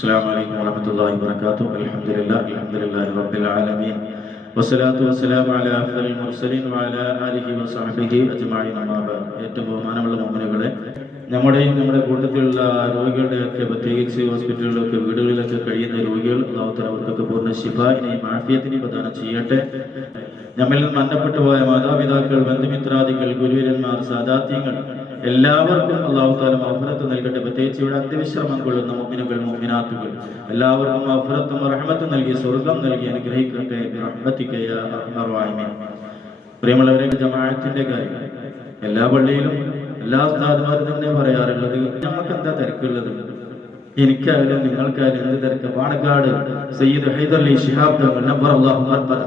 السلام عليكم ورحمة الله وبركاته. الحمد لله رب العالمين والصلاة والسلام على أفضل المرسلين وعلى آله وصحبه أجمعين. أما بعد. ഏറ്റവും ബഹുമാനമുള്ള മുഅ്മിനുകളെ, നമ്മുടെ കൂട്ടത്തിലുള്ള രോഗികളുടെയൊക്കെ, പ്രത്യേകിച്ച് ഹോസ്പിറ്റലുകളിലൊക്കെ വീടുകളിലൊക്കെ കഴിയുന്ന രോഗികൾ, അല്ലാഹു തആല അവർക്കൊക്കെ പൂർണ്ണ ശിഫായിനെയും ആഫിയത്തിനെയും പ്രദാനം ചെയ്യട്ടെ. നമ്മിൽ നിന്ന് മരണപ്പെട്ടു പോയ മാതാപിതാക്കൾ, ബന്ധുമിത്രാദികൾ, ഗുരുവരന്മാർ, സാദാത്യങ്ങൾ എല്ലാവർക്കും അല്ലാഹു തആല മഗ്ഫിറത്ത് നൽകട്ടെ. പ്രത്യേകിച്ച് ഇവിടെ അന്ത്യവിശ്രമം കൊള്ളുന്ന മുഅ്മിനുകൾ, മുഅ്മിനാത്തുകൾ എല്ലാവർക്കും മഗ്ഫിറത്തും റഹ്മത്തും നൽകി സ്വർഗ്ഗം നൽകി അനുഗ്രഹിക്കട്ടെ. ബിറഹ്മതിക യാ അർഹമർ റഹീമീൻ. പ്രിയമുള്ളവരെ, ജമാഅത്തിന്റെ കാര്യം എല്ലാ പള്ളിയിലും എല്ലാ ഉസ്താദുമാരും തന്നെ പറയാറുള്ളത്, നമുക്ക് എന്താ തിരക്കുള്ളത്? എനിക്കായാലും നിങ്ങൾക്കായാലും എന്ത് തിരക്ക്? പാണക്കാട് സയ്യിദ് ഹൈദർ അലി ശിഹാബ് തങ്ങൾ നബ്ബറല്ലാഹു മർഖദ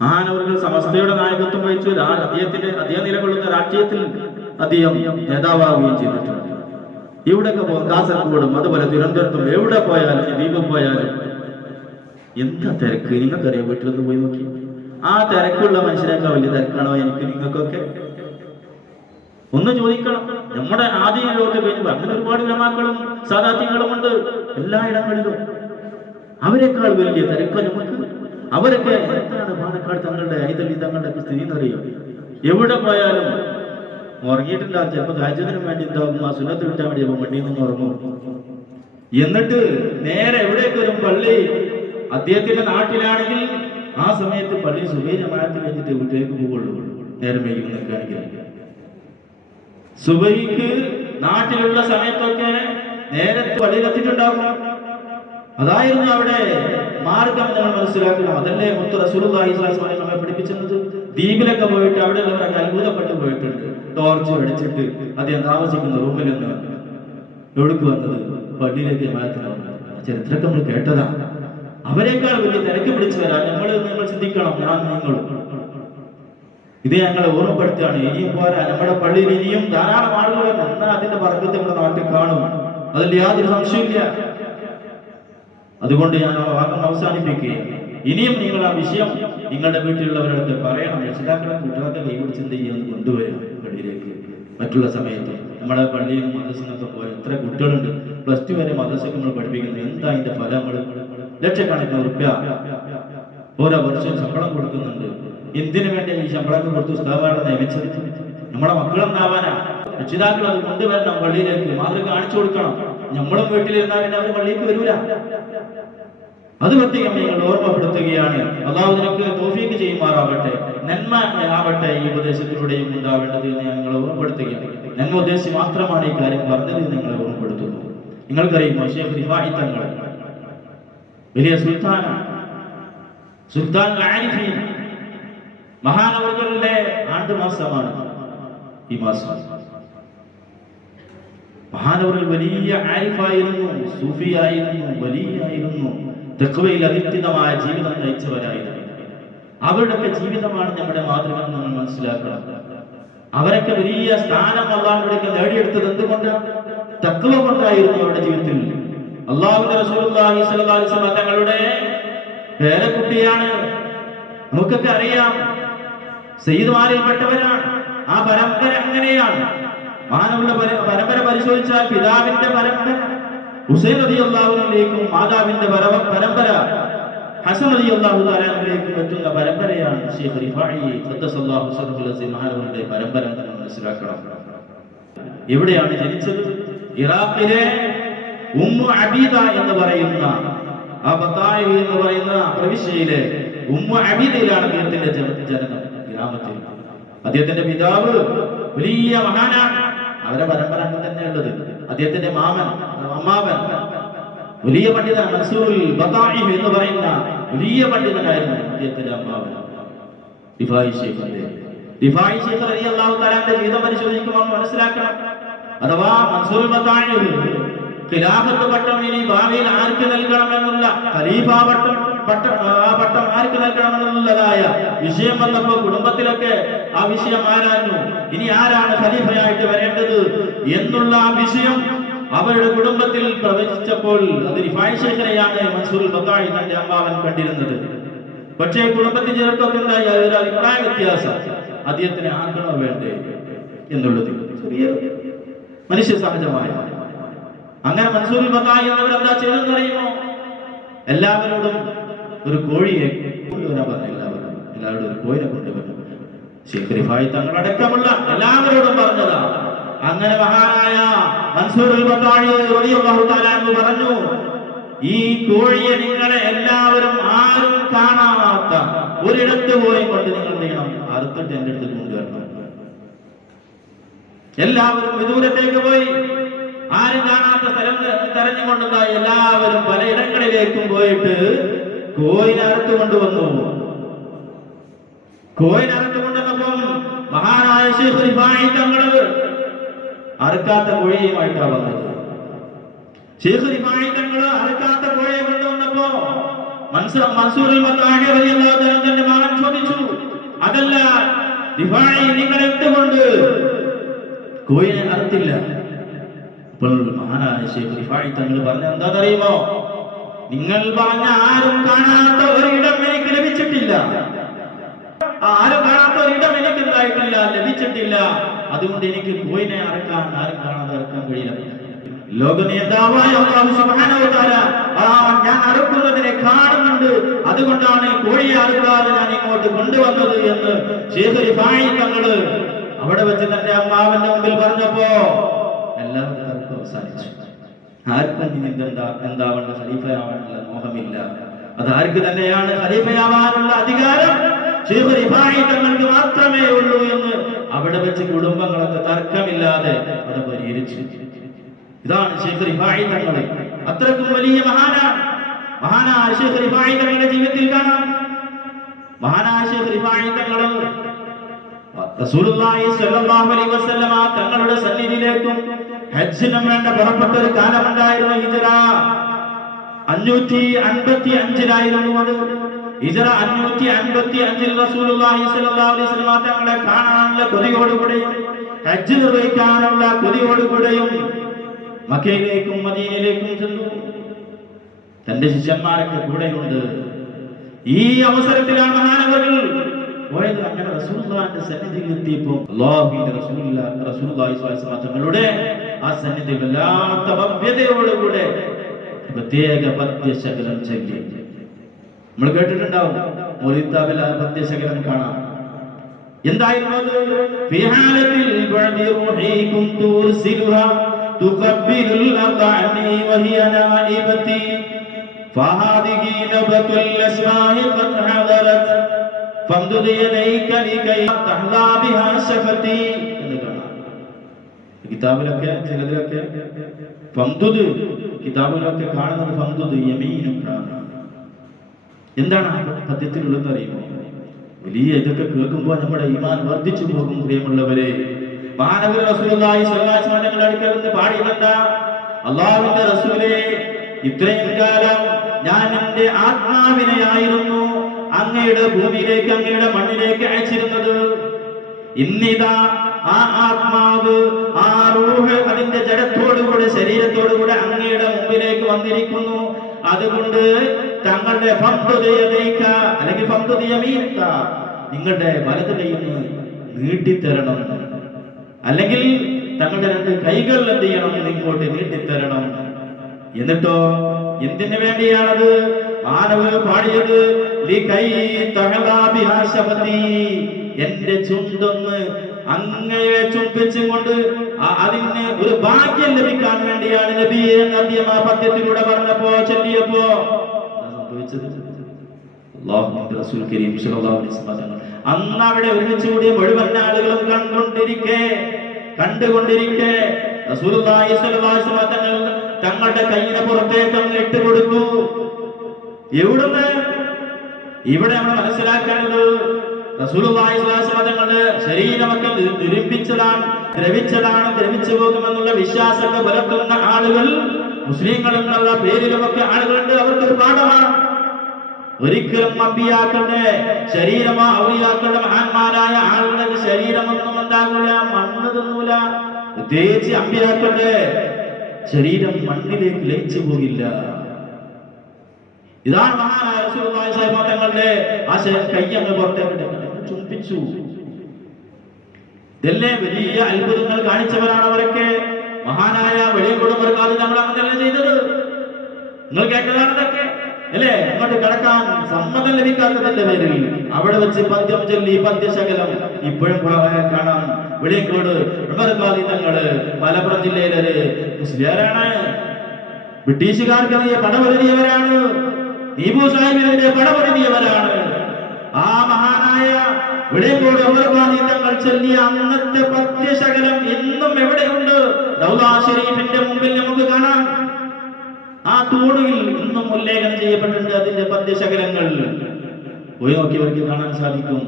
മഹാനവറുകൾ സമസ്തയുടെ നായകത്വം വഹിച്ചു. അദ്ദേഹം നിലകൊള്ളുന്ന രാഷ്ട്രീയത്തിൽ അദ്ദേഹം നേതാവാകുകയും ചെയ്തിട്ടുണ്ട്. ഇവിടെയൊക്കെ പോകും, കാസർഗോഡും അതുപോലെ തിരുവനന്തപുരത്തും എവിടെ പോയാലും, ദ്വീപിൽ പോയാലും എന്താ തിരക്ക്? നിങ്ങൾക്കറിയാം, വീട്ടിലൊന്ന് പോയി നോക്കി. ആ തിരക്കുള്ള മനുഷ്യനേക്കാൾ വലിയ തിരക്കാണോ എനിക്ക് നിങ്ങൾക്കൊക്കെ? ഒന്ന് ചോദിക്കണം. നമ്മുടെ ആദ്യമൊക്കെ കഴിഞ്ഞു അങ്ങനെ ഒരുപാട് ഉലമാക്കളും സാദാത്യങ്ങളും ഉണ്ട് എല്ലായിടങ്ങളിലും. അവരെക്കാൾ വലിയ തിരക്ക് നമുക്ക്. അവരൊക്കെ എന്താണ് പാണക്കാട് തങ്ങളുടെ ഐതലി തങ്ങളുടെ സ്ഥിതി എന്നറിയോ? എവിടെ പോയാലും ഉറങ്ങിയിട്ടില്ല. ചിലപ്പോൾ രാജ്യത്തിനും വേണ്ടി എന്താകും, ആ സുന്നത്ത് കിട്ടാൻ വേണ്ടി ചിലപ്പോൾ വണ്ടിയിൽ നിന്ന് ഉറങ്ങും. എന്നിട്ട് നേരെ എവിടേക്ക് വരും? പള്ളി. അദ്ദേഹത്തിന്റെ നാട്ടിലാണെങ്കിൽ ആ സമയത്ത് പള്ളി സുബഹി ജമാഅത്ത് കഴിഞ്ഞിട്ട് വീട്ടിലേക്ക് പോവുള്ളൂ. നേരം വൈകി നിൽക്കുകയാണെങ്കിൽ സുബഹിക്ക് നാട്ടിലുള്ള സമയത്തൊക്കെ നേരത്തെ പള്ളിയിലെത്തിയിട്ടുണ്ടാകും. അതായിരുന്നു അവിടെ മാർഗം. നമ്മൾ മനസ്സിലാക്കണം. അതല്ലേ മുത്ത് റസൂലുള്ളാഹി സ്വല്ലല്ലാഹു അലൈഹി വസല്ലം നമ്മെ പഠിപ്പിച്ചത്. ദ്വീപിലൊക്കെ പോയിട്ട് അവിടെ ഉള്ളവരൊക്കെ അത്ഭുതപ്പെട്ടു പോയിട്ടുണ്ട്. ടോർച്ച് അടിച്ചിട്ട് അദ്ദേഹം താമസിക്കുന്ന റൂമിൽ നിന്ന് എവിടേക്ക് വന്നത്? പള്ളിയിലേക്ക് ജമാഅത്തിന് വന്നത്. ചരിത്രമൊക്കെ നമ്മൾ കേട്ടതാ. അവരെക്കാൾ വലിയ തിരക്ക് പിടിച്ചു വരാൻ നമ്മൾ ചിന്തിക്കണം. നിങ്ങളും ഇത് ഞങ്ങളെ ഓർമ്മപ്പെടുത്തുകയാണ്. ഇനിയും പോരാ, നമ്മുടെ പള്ളിയിൽ ഇനിയും ധാരാളം ആളുകൾ എന്നാൽ അതിന്റെ ബർക്കത്ത് നമ്മുടെ നാട്ടിൽ കാണും. അതിൽ യാതൊരു സംശയമില്ല. അതുകൊണ്ട് ഞാൻ ആ വാക്യം അവസാനിപ്പിക്കുകയാണ്. ഇനിയും നിങ്ങൾ ആ വിഷയം നിങ്ങളുടെ വീട്ടിലുള്ളവരൊക്കെ പറയണം. രക്ഷിതാക്കളെ കുട്ടികളൊക്കെ കൈപിടിച്ച് എന്ത് ചെയ്യുമെന്ന് കൊണ്ടുവരും പള്ളിയിലേക്ക്. മറ്റുള്ള സമയത്ത് നമ്മുടെ പള്ളിയിൽ മദ്രസയിലൊക്കെ പോയ എത്ര കുട്ടികളുണ്ട്. +2 വരെ മദ്രസയൊക്കെ നമ്മൾ പഠിപ്പിക്കുന്നത്. എന്താ അതിന്റെ ഫലം? നമ്മൾ ലക്ഷക്കണക്കിന് ഉറുപ്പ്യ ഓരോ വർഷവും ശമ്പളം കൊടുക്കുന്നുണ്ട്. എന്തിനു വേണ്ടി ഈ ശമ്പളം കൊടുത്ത് ഉസ്താദുമാരെ നിയമിച്ചത്? നമ്മുടെ മക്കളെന്നാവാനാ? രക്ഷിതാക്കൾ അത് കൊണ്ടുവരണം പള്ളിയിലേക്ക്. മാതൃക കാണിച്ചു കൊടുക്കണം. നമ്മളും വീട്ടിലിരുന്നാൽ പിന്നെ അവർ പള്ളിയിലേക്ക് വരൂല. അത് പ്രത്യേകം നിങ്ങൾ ഓർമ്മപ്പെടുത്തുകയാണ്. അല്ലാഹു നിനക്ക് തൗഫീഖ് ചെയ്യുമാറാവട്ടെ. നന്മ ആവട്ടെ ഈ ഉപദേശത്തിലൂടെയും ഉണ്ടാവേണ്ടത് എന്ന് ഞങ്ങൾ ഓർമ്മപ്പെടുത്തുകയാണ്. നന്മ ഉദ്ദേശിച്ച് മാത്രമാണ് ഈ കാര്യം പറഞ്ഞത് നിങ്ങളെ ഓർമ്മപ്പെടുത്തുന്നു. നിങ്ങൾക്കറിയുമോ, ശൈഖ് റിഫാഇ തങ്ങൾ വലിയ സുൽത്താൻ ആരിഫീൻ മഹാനവറുകളുടെ ആണ്ടുമാസമാണ് ഈ മാസം. മഹാനവറുകൾ വലിയ ആരിഫായിരുന്നു, സൂഫിയായിരുന്നു, വലിയായിരുന്നു, തഖ്വയിൽ അധിഷ്ഠിതമായ ജീവിതം നയിച്ചവരായിരുന്നു. അവരുടെയൊക്കെ ജീവിതമാണ് നമ്മുടെ മാതൃക എന്ന് നമ്മൾ മനസ്സിലാക്കണം. അവരൊക്കെ വലിയ സ്ഥാനം അല്ലാഹുവിലേക്ക് നേടിയെടുത്തത് എന്തുകൊണ്ടാണ്? തഖ്വ കൊണ്ടായിരുന്നു അവരുടെ ജീവിതത്തിൽ. അല്ലാഹുവിന്റെ റസൂലുള്ളാഹി സ്വല്ലല്ലാഹു അലൈഹി വസല്ലം തങ്ങളുടെ പേരക്കുട്ടിയാണ്. നമുക്കൊക്കെ അറിയാം, സയ്യിദ്മാരിൽപ്പെട്ടവരാണ്. ആ പരമ്പര അങ്ങനെയാണ്. മാനവരുടെ പരമ്പര പരിശോധിച്ചാൽ പിതാവിന്റെ പരമ്പര ഹുസൈൻ റളിയല്ലാഹു അൻഹുവിലേക്കും മാതാവിന്റെ പരമ്പര ഹസൻ റളിയല്ലാഹു തആലയിലേക്കും എത്തുന്ന പരമ്പരയാണ് ശൈഖ് റിഫാഇ ഖദ്ദസല്ലാഹു സിർറഹുൽ അസീം മഹാനവറുടെ പരമ്പര എന്ന് മനസ്സിലാക്കണം. എവിടെയാണ് ജനിച്ചത്? ഇറാഖിലെ ഉമ്മു അബീദ എന്ന് പറയുന്ന ആ ബത്തായി എന്ന് പറയുന്ന പ്രവിശ്യയിലെ ഉമ്മു അബീദയിലാണ് അദ്ദേഹത്തിന്റെ ജനനം. ഗ്രാമത്തിൽ അദ്ദേഹത്തിന്റെ പിതാവ് വലിയ മഹാനാണ്. അവരെ പരമ്പര അങ്ങനെ തന്നെ ഉള്ളത്. അദ്ദേഹത്തിന്റെ അമ്മാവൻ വലിയ പണ്ഡിതൻ മൻസൂറുൽ ബത്താഇ എന്ന് പറയുന്ന വലിയ പണ്ഡിതനായിരുന്നു അദ്ദേഹത്തിന്റെ അമ്മാവൻ. റിഫാഇ ശൈഖ് റളിയല്ലാഹു തആലയുടെ ജീവിതം പരിശോധിക്കുമ്പോൾ മനസ്സിലാക്കണം. അഥവാ മൻസൂറുൽ ബത്താഇ ഖിലാഫത്ത് പട്ടം ഇനി ഭാവിയിൽ ആർക്ക് നൽകണമെന്നുള്ള ഖലീഫ പട്ടം ആർക്ക് നൽകണമെന്നുള്ളതായ വിഷയം വന്നപ്പോൾ കുടുംബത്തിലൊക്കെ ആ വിഷയം ആരാഞ്ഞു. ഇനി ആരാണ് ഖലീഫയായിട്ട് വരേണ്ടത് എന്നുള്ള ആ വിഷയം അവരുടെ കുടുംബത്തിൽ പ്രവചിച്ചപ്പോൾ അത് റിഫാഇ ശൈഖിനെയാണ് മൻസൂറുൽ ബത്താഇ തന്റെ അമ്മാവൻ കണ്ടിരുന്നത്. പക്ഷേ കുടുംബത്തിൽ ചിലർക്കൊക്കെ ഉണ്ടായ ഒരു അഭിപ്രായ വ്യത്യാസം, അദ്ദേഹത്തിനെ ആക്കണോ വേണ്ടേ എന്നുള്ളത് ചെറിയ മനുഷ്യ സഹജമായ അങ്ങനെ മൻസൂർ ബത്തായി എന്നവർ എന്താ ചെയ്തെന്ന് അറിയുമോ? എല്ലാവരോടും ഒരു കോഴിയെ കൊണ്ടുവരാൻ പറഞ്ഞു. എല്ലാവരോടും ഒരു കോഴിനെ കൊണ്ടുവരണം. ശൈഖ് റിഫായി തങ്ങളടക്കമുള്ള എല്ലാവരോടും പറഞ്ഞതാ. അങ്ങനെ മഹാനായ മൻസൂർ ബത്തായി റളിയല്ലാഹു തആല അൻഹു പറഞ്ഞു, ഈ കോഴിയെ നിങ്ങളെ എല്ലാവരും ആരും കാണാത്ത ഒരിടത്ത് പോയി കൊണ്ട് നിങ്ങൾ ചെയ്യണം, അറുത്തിട്ട് എന്റെ അടുത്ത് കൊണ്ടുവരണം. എല്ലാവരും വിദൂരത്തേക്ക് പോയി, ആരും കാണാത്ത സ്ഥലം തെരഞ്ഞുകൊണ്ടുണ്ടായി. എല്ലാവരും പലയിടങ്ങളിലേക്കും പോയിട്ട് കോയിനറുത്ത് കൊണ്ടുവന്നു. കോയിനറുത്ത് കൊണ്ടുവന്നപ്പം മഹാനായ ശൈഖ് റിഫായി തങ്ങള് അറുക്കാത്ത കോഴിയുമായിട്ടാണ് വന്നത്. ശൈഖ് റിഫായി തങ്ങള് അറുക്കാത്ത കോഴിയെ കൊണ്ടുവന്നപ്പോ മൻസൂർ ബത്തായി റളിയല്ലാഹു തആല തന്റെ മകൻ ചോദിച്ചു, അതല്ല റിഫായി, നിങ്ങൾ എന്തുകൊണ്ട് കോഴിനെ അറുത്തില്ല? അപ്പോൾ മഹാനായ ശൈഖ് റിഫായി തങ്ങൾ പറഞ്ഞ എന്താണെന്നറിയുമോ? നിങ്ങൾ പറഞ്ഞ ആരും കാണാത്ത ഒരിടം എനിക്ക് ലഭിച്ചിട്ടില്ല, ആരും കാണാത്ത ഒരിടം എനിക്ക് ഉണ്ടായിട്ടില്ല, ലഭിച്ചിട്ടില്ല. അതുകൊണ്ട് എനിക്ക് കോഴിനെ അറക്കാൻ ആരും കാണാതെ അറക്കാൻ കഴിയില്ല. ലോക നേതാവായ അല്ലാഹു സുബ്ഹാനഹു വ തആല ഞാൻ അറുക്കുന്നതിനെ കാണുന്നുണ്ട്, അതുകൊണ്ടാണ് കോഴിയെ അറുക്കാതെ ഞാൻ ഇങ്ങോട്ട് കൊണ്ടുവന്നത് എന്ന് ശൈഖ് റിഫായി തങ്ങള് അവിടെ വെച്ച് തന്റെ അമ്മാവന്റെ മുമ്പിൽ പറഞ്ഞപ്പോ എല്ലാവരും തർക്കം അവസാനിച്ചു. ആർക്കും ഇനി എന്താവേണ്ട ഖലീഫയാവാനുള്ള മോഹമില്ല. അത് ആർക്ക് തന്നെയാണ് ഖലീഫയാവാനുള്ള അധികാരം? ശൈഖ് റിഫായി തങ്ങൾക്ക് മാത്രമേ ഉള്ളൂ എന്ന് അവിടെ വെച്ച് കുടുംബങ്ങളൊക്കെ തർക്കമില്ലാതെ അത് പരിഹരിച്ചു. ഇതാണ് ശൈഖ് റിഫായി തങ്ങൾ. അത്രക്കും വലിയ മഹാനായ ശൈഖ് റിഫായി തങ്ങളുടെ ജീവിതത്തിൽ കാണാം. മഹാനായ ശൈഖ് റിഫായി തങ്ങൾ റസൂലുള്ളാഹി സ്വല്ലല്ലാഹു അലൈഹി വസല്ലമ തങ്ങളുടെ സന്നിധിയിലേക്കും ഹജ്ജിനും വേണ്ട പുറപ്പെട്ട ഒരു കാലമുണ്ടായിരുന്നു. ഹിജ്റ 555 അത്. ഹിജ്റ 555 റസൂലുള്ളാഹി സ്വല്ലല്ലാഹു അലൈഹി വസല്ലമ തങ്ങളെ കാണാനുള്ള കൊതിയോടുകൂടെയും ഹജ്ജ് നിർവഹിക്കാനുള്ള കൊതിയോടുകൂടെയും മക്കയിലേക്കും മദീനയിലേക്കും ചെന്നു. തന്റെ ശിഷ്യന്മാരൊക്കെ കൂടെയുണ്ട്. ഈ അവസരത്തിലാണ് മഹാനവറുകൾ പോയത്. അങ്ങനെ റസൂലുള്ളാഹിന്റെ സന്നിധിയിൽ എത്തിയപ്പോൾ അല്ലാഹുവിന്റെ റസൂലുള്ളാഹി സ്വല്ലല്ലാഹു അലൈഹി വസല്ലം തങ്ങളുടെ ആ സന്നിധിയിൽ വല്ലാത്ത ഭവ്യതയോടുകൂടെ പ്രത്യേക പദ്യശകലം ചൊല്ലി. നമ്മൾ കേട്ടിട്ടുണ്ടാവും, മൗലിദ് പദ്യശകലം കാണാം. എന്തായിരുന്നു അത്? ഫിഹാലത്തിൽ ബഅദി റൂഹി കുന്തു ഉർസിലുഹാ തുഖബ്ബിലുൽ അർദഅനി വഹിയ നായിബതി ഫഹാദിഹി നബതുൽ അസ്മാഇ ഖദ് ഹദറത് ഫംദുദ് യദൈക ലികൈ തഹ്ദാ ബിഹാ ശഫതി എന്ന് കാണാം. കിതാബിലൊക്കെ ചിലതിലൊക്കെ ഫംദുദ്, കിതാബിലൊക്കെ കാണുന്നത് ഫംദുദ് യമീനുക. എന്താണ് പദ്യത്തിലുള്ളതെന്ന് അറിയുമോ? വലിയ ഇതൊക്കെ കേൾക്കുമ്പോൾ നമ്മുടെ ഈമാൻ വർദ്ധിച്ചു പോകും. പ്രിയമുള്ളവരെ, മഹാനബി റസൂലുള്ളാഹി സ്വല്ലല്ലാഹു അലൈഹി വസല്ലം അടുക്കൽ നിന്ന് പാടിയതെന്താ? അല്ലാഹുവിന്റെ റസൂലേ, ഇത്രയും കാലം ഞാൻ എന്റെ ആത്മാവിനെയായിരുന്നു അങ്ങയുടെ ഭൂമിയിലേക്ക്, അങ്ങയുടെ മണ്ണിലേക്ക് അയച്ചിരുന്നത്. ഇന്നിതാ ആ ആത്മാവ്, ആ റൂഹ് അതിന്റെ ജഡത്തോടുകൂടെ ശരീരത്തോടുകൂടെ അങ്ങയുടെ മുമ്പിലേക്ക് വന്നിരിക്കുന്നു. അതുകൊണ്ട് തങ്ങളുടെ അല്ലെങ്കിൽ നിങ്ങളുടെ വലത് കൈയൊന്ന് നീട്ടിത്തരണം, അല്ലെങ്കിൽ തങ്ങളുടെ രണ്ട് കൈകൾ എന്ത് ചെയ്യണം? ഇങ്ങോട്ട് നീട്ടിത്തരണം. എന്നിട്ടോ എന്തിനു വേണ്ടിയാണത്? മാനവർ പാടിയത് എന്റെ ചുണ്ടൊന്ന് അങ്ങയെ ചുംബിച്ചും കൊണ്ട് അതിന് ഒരു ഭാഗ്യം ലഭിക്കാൻ വേണ്ടിയാണ് നബിയെ എന്ന് അദ്ദേഹം ആ പദ്യത്തിലൂടെ പറഞ്ഞപ്പോ ചൊല്ലിയപ്പോ സംഭവിച്ചത്. അല്ലാഹുവിന്റെ റസൂൽ കരീം സ്വല്ലല്ലാഹു അലൈഹി വസല്ലം അന്ന് അവിടെ ഒരുമിച്ച് കൂടിയ മുഴുവൻ ആളുകളും കണ്ടുകൊണ്ടിരിക്കെ റസൂലുള്ളാഹി സ്വല്ലല്ലാഹു അലൈഹി വസല്ലം തങ്ങളുടെ കൈയിനെ പുറത്തേക്ക് അങ്ങ് ഇട്ടുകൊടുത്തു. എവിടുന്ന്? ഇവിടെ നമ്മൾ മനസ്സിലാക്കേണ്ടത് റസൂലുള്ളാഹി സ്വല്ലല്ലാഹു അലൈഹി വസല്ലം തങ്ങളുടെ ശരീരമൊക്കെ ദ്രവിച്ചു പോകുമെന്നുള്ള വിശ്വാസമൊക്കെ പുലർത്തുന്ന ആളുകൾ, മുസ്ലിങ്ങൾ എന്നുള്ള പേരിലുമൊക്കെ ആളുകളുണ്ട്. അവർക്കൊരു പാഠമാണ്. ഒരിക്കലും അമ്പിയാക്കളുടെ ശരീരമോ ഔലിയാക്കളുടെ മഹാന്മാരായ ആളുകളുടെ ശരീരമൊന്നും ഉണ്ടാകൂല, മണ്ണ് തിന്നൂല. പ്രത്യേകിച്ച് അമ്പിയാക്കളുടെ ശരീരം മണ്ണിലേക്ക് ലയിച്ചു പോകില്ല. ഇതാണ് മഹാനായ റസൂലുള്ളാഹി സ്വല്ലല്ലാഹു അലൈഹി വസല്ലം തങ്ങളുടെ ആ കൈ അങ്ങ് പുറത്തേക്ക് ചുംബിച്ചു. ഇതല്ലേ വലിയ അത്ഭുതങ്ങൾ കാണിച്ചവരാണ് അവരൊക്കെ. മഹാനായ വെളിയങ്കോട് മറുകാതി നമ്മൾ അങ്ങനെയല്ല ചെയ്തത്. നിങ്ങൾ കേട്ടതാണ് ഇതൊക്കെ അല്ലേ? അങ്ങോട്ട് കടക്കാൻ സമ്മതം ലഭിക്കാത്തതിന്റെ പേരിൽ അവിടെ വെച്ച് പദ്യം ചൊല്ലി പദ്യശകലം ഇപ്പോഴും കാണാം. വെളിയങ്കോട് ഉമർകാദി തങ്ങള് മലപ്പുറം ജില്ലയിലെ ഒരു മുസ്ലിയാരാണ്. ബ്രിട്ടീഷുകാർക്കെതിരെ പടപൊരുതിയവരാണ്. ദീപു സാഹിബിനെതിരെ പടപൊരുതിയവരാണ്. ആ മഹാനായ വെളിയങ്കോട് ഉമർകാദി തങ്ങൾ ചൊല്ലിയ അന്നത്തെ പദ്യശകലം ഇന്നും എവിടെയുണ്ട്? റൗള ഷരീഫിന്റെ മുമ്പിൽ നമുക്ക് കാണാം. ആ തൂണിൽ ഇന്നും ഉല്ലേഖനം ചെയ്യപ്പെട്ടിട്ടുണ്ട് അതിന്റെ പദ്യശകലങ്ങൾ. പോയി നോക്കിയവർക്ക് കാണാൻ സാധിക്കും.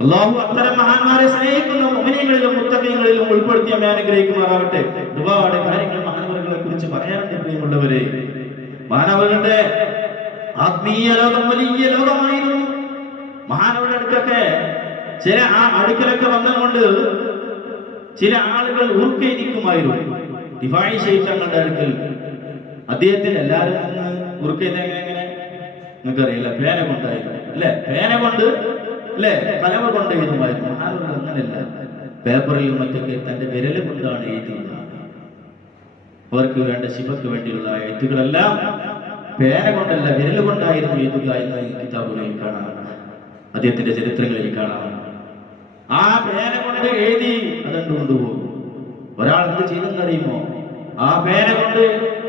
അല്ലാഹു അത്തരം മഹാന്മാരെ സ്നേഹിക്കുന്ന മുഅ്മിനീങ്ങളിലും മുത്തഖീങ്ങളിലും ഉൾപ്പെടുത്തി നമ്മെ അനുഗ്രഹിക്കുമാറാവട്ടെ. ഒരുപാട് കാര്യങ്ങൾ മഹാനവറുകളെ കുറിച്ച് പറയാനുണ്ട് പ്രിയമുള്ളവരെ. മഹാനവറുകളുടെ ആത്മീയ ലോകം വലിയ ലോകമായിരുന്നു. മഹാനവരുടെ അടുക്കൊക്കെ ചില ആ അടുക്കലൊക്കെ വന്നുകൊണ്ട് ചില ആളുകൾ ഉറുക്കെയ്തിക്കുമായിരുന്നു. ദിഫായി ശൈഖ് തങ്ങളുടെ അടുക്കൽ അദ്ദേഹത്തിന് എല്ലാവരും നിന്ന് ഉറുക്കെയ്ത് എങ്ങനെ നിങ്ങൾക്കറിയില്ല, പേന കൊണ്ടായിരുന്നു അല്ലെ? പേന കൊണ്ട് അല്ലെ, കലമ കൊണ്ട് എഴുതുമായിരുന്നു. മഹാനവർ അങ്ങനെയല്ല, പേപ്പറിലും മറ്റൊക്കെ തന്റെ വിരല് കൊണ്ടാണ് എഴുതുന്നത്. അവർക്ക് വേണ്ട ശിവക്ക് വേണ്ടിയുള്ള എഴുത്തുകളെല്ലാം പേന കൊണ്ടല്ല വിരല് കൊണ്ടായിരുന്നു എഴുതുക എന്ന് കിതാബുകളിൽ കാണാം, അദ്ദേഹത്തിന്റെ ചരിത്രങ്ങളിൽ കാണാം. ആ പേന കൊണ്ട് എഴുതി അതുകൊണ്ട് കൊണ്ടുപോകും. ഒരാൾ എന്ത് ചെയ്തെന്നറിയുമോ? ആ പേന കൊണ്ട്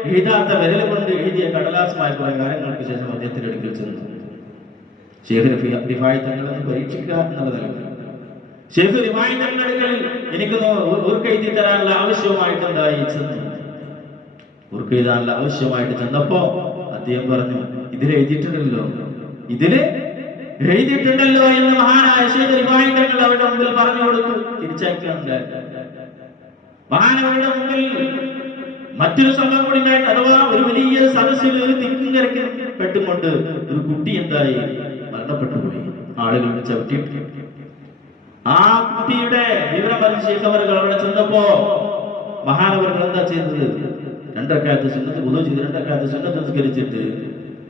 എഴുതാത്ത വിരൽ കൊണ്ട് എഴുതിയ കടലാസുമായ കുറെ കാലങ്ങൾക്ക് ശേഷം അദ്ദേഹത്തിന്റെ അടുക്കൽ ചെന്നു. ശൈഖ് റിഫായി തങ്ങളെന്ന് പരീക്ഷിക്കുക എന്നുള്ളതല്ല. ശൈഖ് റിഫായി തങ്ങളുടെ അടുക്കൽ എനിക്ക് ഉറുക്കെഴുതി തരാനുള്ള ആവശ്യമായിട്ടുണ്ടായി ചെന്നു. ഉറുക്കെഴുതാനുള്ള ആവശ്യമായിട്ട് ചെന്നപ്പോ അദ്ദേഹം പറഞ്ഞു, ഇതിൽ എഴുതിയിട്ടുണ്ടല്ലോ എന്ന് മഹാനായ ശൈഖ് റിഫായി തങ്ങൾ അവരുടെ മുമ്പിൽ പറഞ്ഞു കൊടുത്തു. തിരിച്ചയക്കാനുണ്ടായി. മഹാനവരുടെ മുമ്പിൽ മറ്റൊരു സംഭവം കൂടി ഉണ്ടായിട്ട്, അഥവാ ഒരു വലിയ സദസ്സിൽ ഒരു തിക്കും കരക്കും പെട്ടുകൊണ്ട് ഒരു കുട്ടി എന്തായി മരണപ്പെട്ടു പോയി. ആളുകൾ ചവിട്ടിയിട്ട് ആ കുട്ടിയുടെ വിവരം പറഞ്ഞ് ശൈഖ് അവറുകൾ അവിടെ ചെന്നപ്പോ മഹാനവറുകൾ എന്താ ചെയ്തത്? 2 റക്അത്ത് സുന്നത്ത് വുളൂ ചെയ്ത് 2 റക്അത്ത് സുന്നത്ത് നിസ്കരിച്ചിട്ട്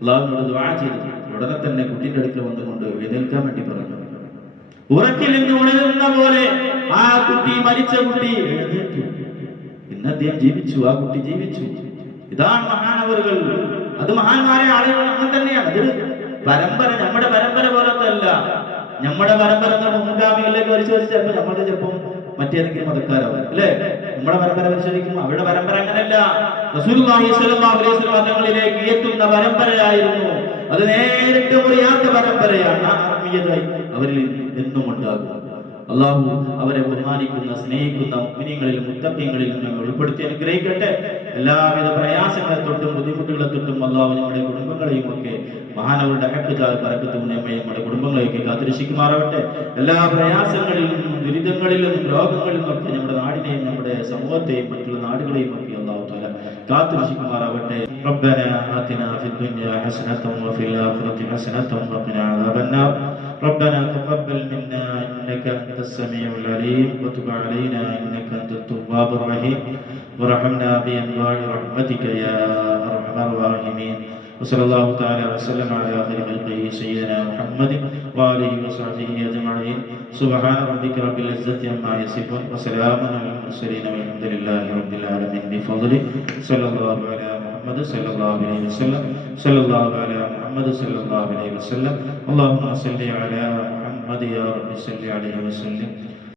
അല്ലാഹുവിനോട് ദുആ ചെയ്തു. ഉടനെ തന്നെ കുട്ടിയുടെ അടുക്കൽ വന്നുകൊണ്ട് എഴുന്നേൽക്കാൻ വേണ്ടി പറഞ്ഞു. ഉറക്കിൽ നിന്ന് ഉണരുന്ന പോലെ ആ കുട്ടി, മരിച്ച കുട്ടി എഴുന്നേറ്റു. പിന്നെ അദ്ദേഹം ജീവിച്ചു, ആ കുട്ടി ജീവിച്ചു. ഇതാണ് മഹാനവറുകൾ. അത് മഹാന്മാരെ ആളുകൾ അങ്ങനെ തന്നെയാണ്. അത് പരമ്പര, നമ്മുടെ പരമ്പര പോലത്തെ അല്ല. നമ്മുടെ പരമ്പര മുൻഗാമികളിലേക്ക് പരിശോധിച്ചപ്പോ നമ്മുടെ ചിലപ്പം മറ്റേതെങ്കിലും മതക്കാരാവും അല്ലെ? നമ്മുടെ പരമ്പര പരിശോധിക്കുമ്പോൾ അവരുടെ പരമ്പര അങ്ങനെയല്ല. റസൂലുള്ളാഹി സ്വല്ലല്ലാഹു അലൈഹി വസല്ലം തങ്ങളിലേക്ക് എത്തുന്ന പരമ്പരയായിരുന്നു. അത് നേരിട്ട് മുറിയാത്ത പരമ്പരയാണ്. ആ ആത്മീയത അവരിൽ എന്നും ഉണ്ടാകും. അള്ളാഹു അവരെ ബഹുമാനിക്കുന്ന, സ്നേഹിക്കുന്ന മുഅ്മിനീങ്ങളിലും മുത്തഖീങ്ങളിലും നമ്മെ ഉൾപ്പെടുത്തി അനുഗ്രഹിക്കട്ടെ. എല്ലാവിധ പ്രയാസങ്ങളെ തൊട്ടും ബുദ്ധിമുട്ടുകളെ തൊട്ടും അള്ളാഹു നമ്മുടെ കുടുംബങ്ങളെയും ഒക്കെ മഹാനവരുടെ ഹഖ്ഖായ ബറക്കത്തും നമ്മെ നമ്മുടെ കുടുംബങ്ങളെയൊക്കെ കാത്തുരക്ഷിക്കുമാറാവട്ടെ. എല്ലാ പ്രയാസങ്ങളിൽ നിന്നും ദുരിതങ്ങളിൽ നിന്നും രോഗങ്ങളിൽ നിന്നൊക്കെ നമ്മുടെ നാടിനെയും നമ്മുടെ സമൂഹത്തെയും മറ്റുള്ള നാടുകളെയും ഒക്കെ അള്ളാഹു തആല കാത്തുരക്ഷിക്കുമാറാവട്ടെ. റബ്ബനാ ആതിനാ ഫിദ് ദുനിയാ ഹസനതൻ വഫിൽ ആഖിറതി ഹസനതൻ വഖിനാ അദാബന്നാർ. ربنا تقبل منا إنك أنت السميع العليم وتب علينا إنك أنت التواب الرحيم وارحمنا بأنواع رحمتك يا أرحم الراحمين. وصلى الله تعالى وسلم على خير خلقه سيدنا محمد وآله وصحبه أجمعين. سبحان ربك رب العزة عما يصفون وسلام على المرسلين والحمد لله رب العالمين بفضله. صلى الله على محمد صلى الله عليه وسلم. صلى الله على محمد صلى الله عليه وسلم. اللهم صل على محمد يا رب صل عليه وسلم.